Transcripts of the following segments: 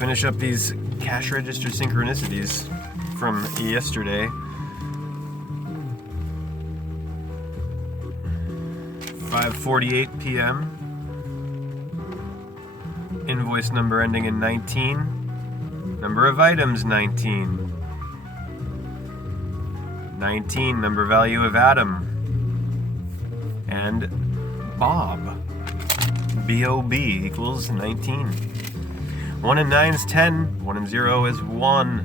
finish up these cash register synchronicities from yesterday. 5:48 p.m. Invoice number ending in 19. Number of items 19. 19 number value of Adam. And Bob. B-O-B equals 19. 1 and 9 is 10. 1 and 0 is 1.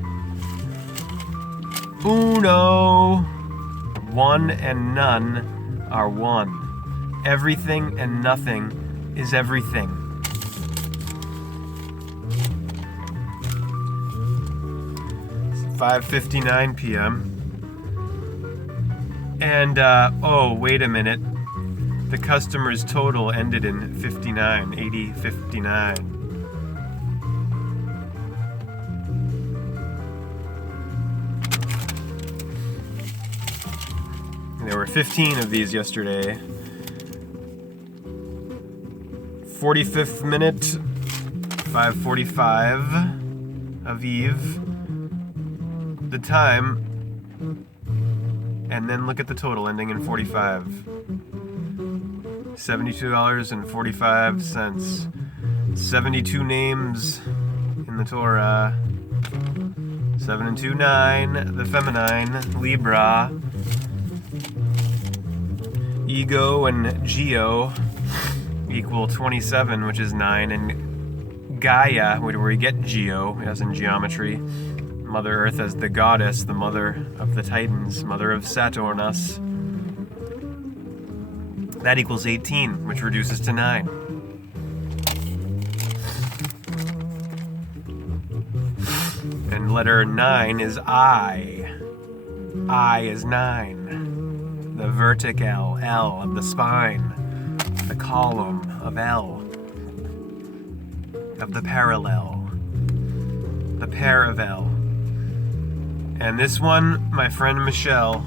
Uno. 1 and none are 1. Everything and nothing is everything. It's 5:59 p.m. And, oh, wait a minute. The customer's total ended in 59, 80.59. There were 15 of these yesterday. 45th minute, 5:45 Aviv. The time, and then look at the total ending in 45. $72.45. 72 names in the Torah. 7 and 2, 9. The feminine, Libra. Ego and Geo equal 27, which is 9, and Gaia, where we get Geo, as in geometry, Mother Earth as the goddess, the mother of the Titans, mother of Saturnus. That equals 18, which reduces to 9. And letter 9 is I. I is 9. The vertical L of the spine. The column of L, of the parallel, the paravel. And this one, my friend Michelle,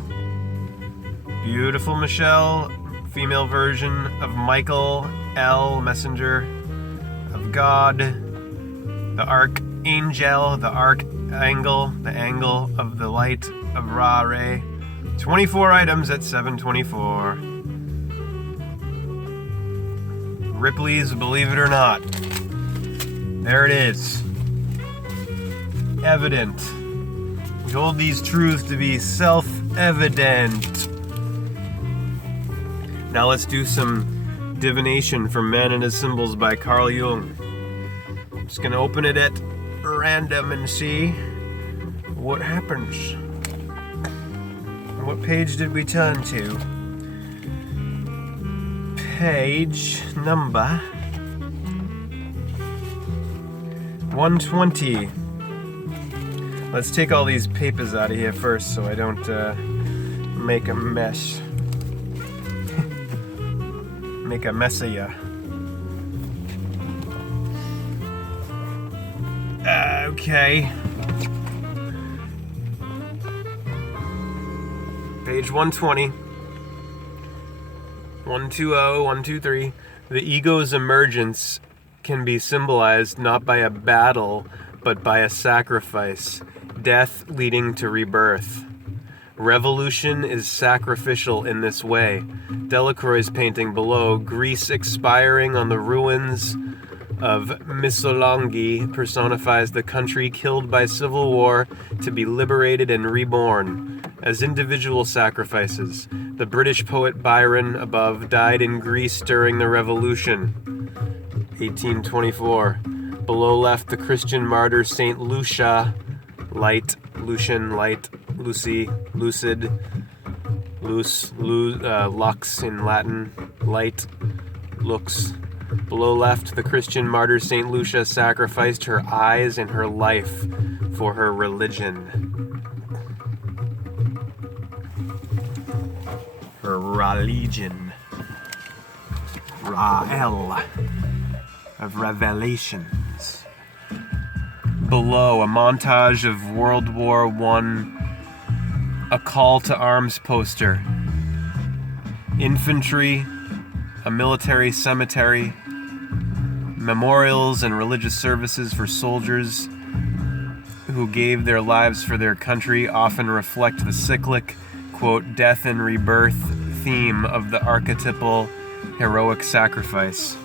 beautiful Michelle, female version of Michael L, messenger of God, the archangel, the archangle, the angle of the light of Ra-Re. 24 items at 7:24. Ripley's Believe It or Not. There it is. Evident. We hold these truths to be self-evident. Now let's do some divination from Man and His Symbols by Carl Jung. I'm just going to open it at random and see what happens. What page did we turn to? Page number 120. Let's take all these papers out of here first so I don't make a mess. Make a mess of ya. Okay. Page 120. 120, 123. The ego's emergence can be symbolized not by a battle, but by a sacrifice, death leading to rebirth. Revolution is sacrificial in this way. Delacroix's painting below, Greece expiring on the ruins of Missolonghi, personifies the country killed by civil war to be liberated and reborn. As individual sacrifices, the British poet Byron above died in Greece during the Revolution, 1824. Below left, the Christian martyr Saint Lucia, light, Lucian, light, Lucy, lucid, lux in Latin, light, lux. Below left, the Christian martyr Saint Lucia sacrificed her eyes and her life for her religion. Her religion. Ra'el of Revelations. Below, a montage of World War I, a call to arms poster. Infantry, a military cemetery, Memorials and religious services for soldiers who gave their lives for their country often reflect the cyclic, quote, death and rebirth theme of the archetypal heroic sacrifice.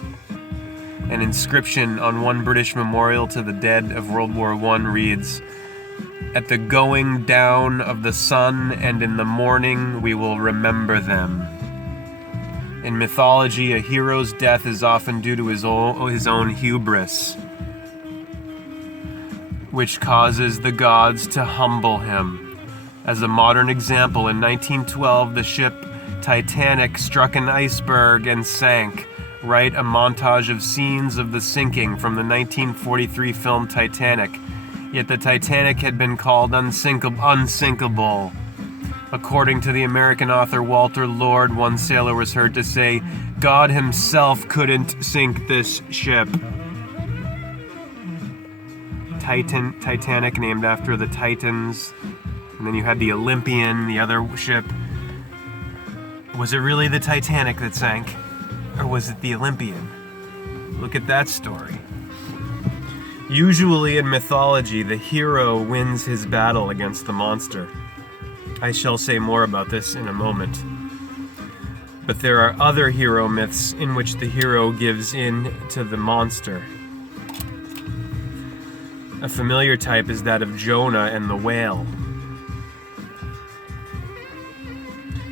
An inscription on one British memorial to the dead of World War I reads, "At the going down of the sun and in the morning we will remember them." In mythology, a hero's death is often due to his own hubris, which causes the gods to humble him. As a modern example, in 1912, the ship Titanic struck an iceberg and sank. Write a montage of scenes of the sinking from the 1943 film Titanic. Yet the Titanic had been called unsinkable. According to the American author Walter Lord, one sailor was heard to say, "God himself couldn't sink this ship." Titanic, named after the Titans. And then you had the Olympian, the other ship. Was it really the Titanic that sank? Or was it the Olympian? Look at that story. Usually in mythology, the hero wins his battle against the monster. I shall say more about this in a moment. But there are other hero myths in which the hero gives in to the monster. A familiar type is that of Jonah and the whale,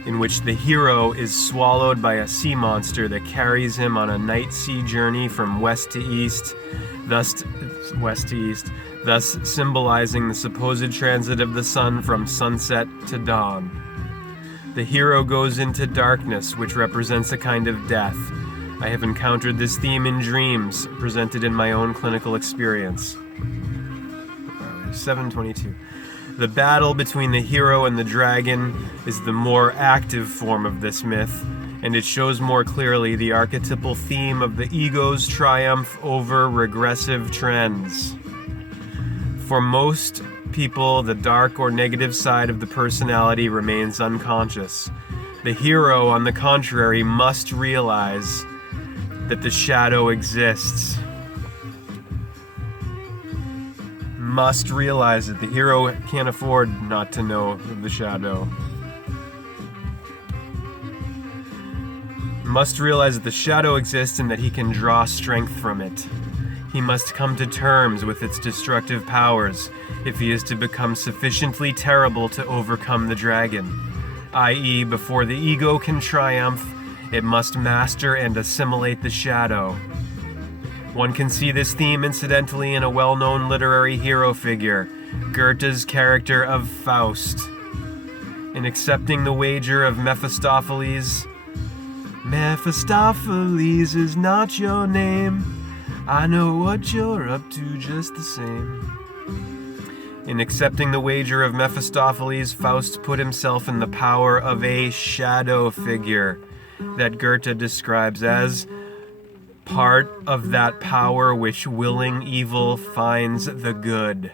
in which the hero is swallowed by a sea monster that carries him on a night sea journey from west to east, thus symbolizing the supposed transit of the sun from sunset to dawn. The hero goes into darkness, which represents a kind of death. I have encountered this theme in dreams, presented in my own clinical experience. 722. The battle between the hero and the dragon is the more active form of this myth, and it shows more clearly the archetypal theme of the ego's triumph over regressive trends. For most people, the dark or negative side of the personality remains unconscious. The hero, on the contrary, must realize that the shadow exists. Must realize that the hero can't afford not to know of the shadow. Must realize that the shadow exists and that he can draw strength from it. He must come to terms with its destructive powers if he is to become sufficiently terrible to overcome the dragon, i.e., before the ego can triumph, it must master and assimilate the shadow. One can see this theme incidentally in a well-known literary hero figure, Goethe's character of Faust. In accepting the wager of Mephistopheles, "Mephistopheles is not your name. I know what you're up to just the same." In accepting the wager of Mephistopheles, Faust put himself in the power of a shadow figure that Goethe describes as part of that power which willing evil finds the good.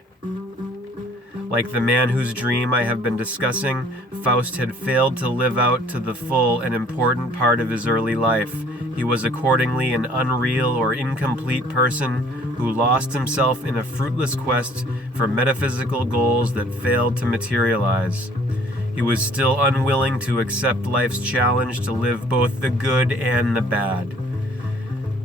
Like the man whose dream I have been discussing, Faust had failed to live out to the full an important part of his early life. He was accordingly an unreal or incomplete person who lost himself in a fruitless quest for metaphysical goals that failed to materialize. He was still unwilling to accept life's challenge to live both the good and the bad.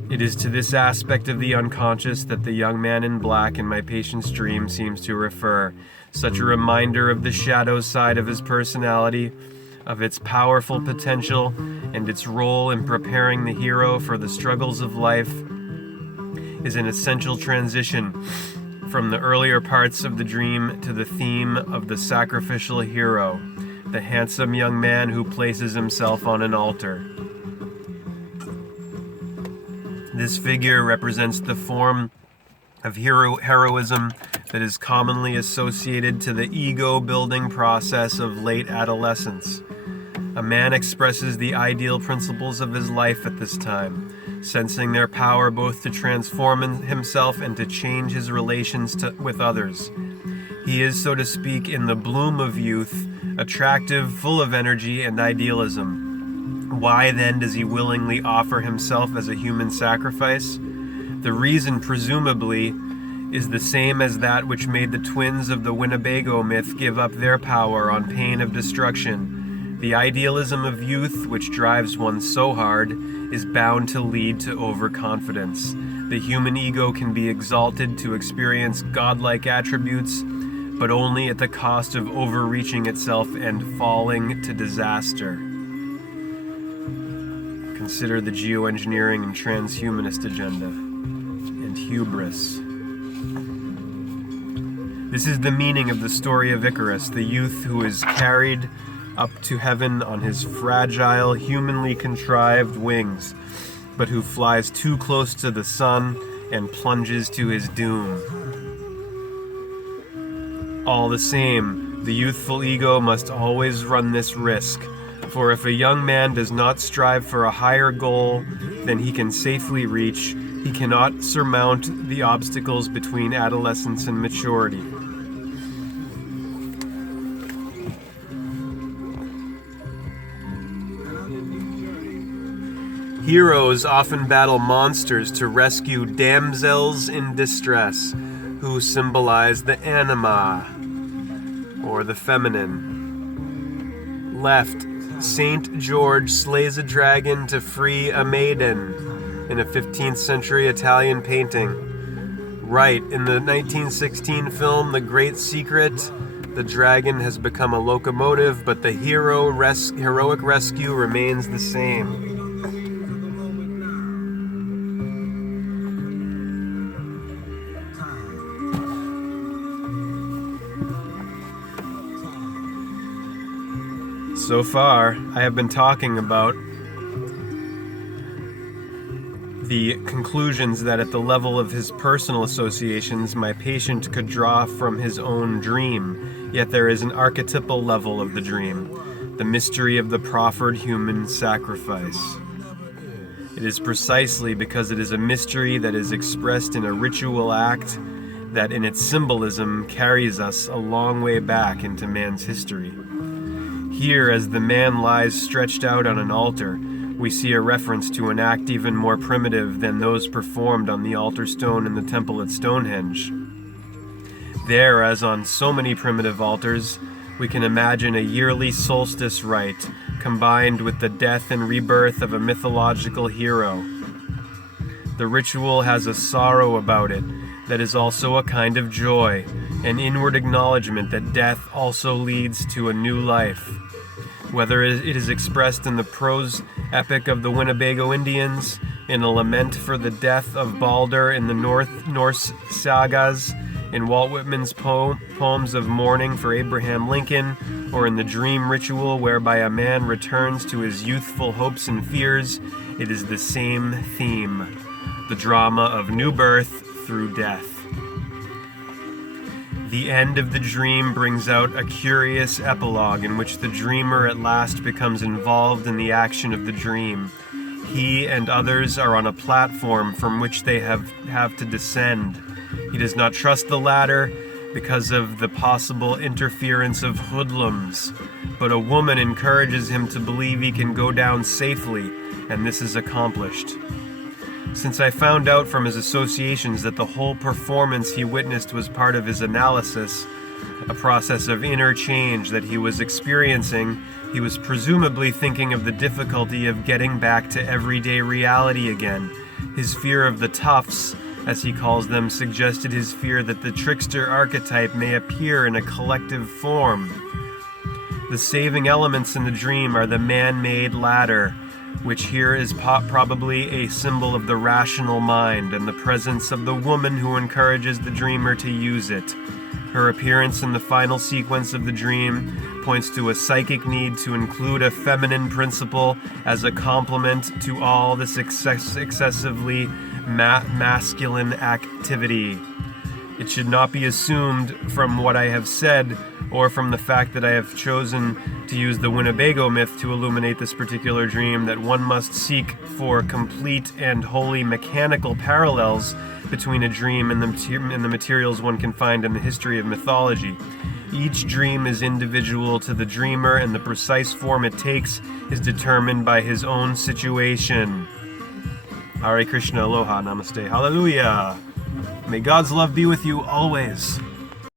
It is to this aspect of the unconscious that the young man in black in my patient's dream seems to refer, such a reminder of the shadow side of his personality, of its powerful potential, and its role in preparing the hero for the struggles of life, is an essential transition from the earlier parts of the dream to the theme of the sacrificial hero, the handsome young man who places himself on an altar. This figure represents the form of heroism that is commonly associated to the ego-building process of late adolescence. A man expresses the ideal principles of his life at this time, sensing their power both to transform himself and to change his relations with others. He is, so to speak, in the bloom of youth, attractive, full of energy and idealism. Why then does he willingly offer himself as a human sacrifice? The reason, presumably, is the same as that which made the twins of the Winnebago myth give up their power on pain of destruction. The idealism of youth, which drives one so hard, is bound to lead to overconfidence. The human ego can be exalted to experience godlike attributes, but only at the cost of overreaching itself and falling to disaster. Consider the geoengineering and transhumanist agenda, and hubris. This is the meaning of the story of Icarus, the youth who is carried up to heaven on his fragile, humanly contrived wings, but who flies too close to the sun and plunges to his doom. All the same, the youthful ego must always run this risk, for if a young man does not strive for a higher goal than he can safely reach, he cannot surmount the obstacles between adolescence and maturity. Heroes often battle monsters to rescue damsels in distress, who symbolize the anima, or the feminine. Left, Saint George slays a dragon to free a maiden, in a 15th century Italian painting. Right, in the 1916 film The Great Secret, the dragon has become a locomotive, but the heroic rescue remains the same. So far, I have been talking about the conclusions that at the level of his personal associations, my patient could draw from his own dream, yet there is an archetypal level of the dream, the mystery of the proffered human sacrifice. It is precisely because it is a mystery that is expressed in a ritual act that in its symbolism carries us a long way back into man's history. Here, as the man lies stretched out on an altar, we see a reference to an act even more primitive than those performed on the altar stone in the temple at Stonehenge. There, as on so many primitive altars, we can imagine a yearly solstice rite combined with the death and rebirth of a mythological hero. The ritual has a sorrow about it that is also a kind of joy, an inward acknowledgement that death also leads to a new life. Whether it is expressed in the prose epic of the Winnebago Indians, in a lament for the death of Balder in the Norse sagas, in Walt Whitman's poems of mourning for Abraham Lincoln, or in the dream ritual whereby a man returns to his youthful hopes and fears, it is the same theme, the drama of new birth through death. The end of the dream brings out a curious epilogue in which the dreamer at last becomes involved in the action of the dream. He and others are on a platform from which they have to descend. He does not trust the ladder because of the possible interference of hoodlums, but a woman encourages him to believe he can go down safely, and this is accomplished. Since I found out from his associations that the whole performance he witnessed was part of his analysis, a process of inner change that he was experiencing, he was presumably thinking of the difficulty of getting back to everyday reality again. His fear of the toughs, as he calls them, suggested his fear that the trickster archetype may appear in a collective form. The saving elements in the dream are the man-made ladder, which here is probably a symbol of the rational mind, and the presence of the woman who encourages the dreamer to use it. Her appearance in the final sequence of the dream points to a psychic need to include a feminine principle as a complement to all this excessively masculine activity. It should not be assumed from what I have said, or from the fact that I have chosen to use the Winnebago myth to illuminate this particular dream, that one must seek for complete and wholly mechanical parallels between a dream and the materials one can find in the history of mythology. Each dream is individual to the dreamer, and the precise form it takes is determined by his own situation. Hare Krishna, aloha, namaste, hallelujah. May God's love be with you always.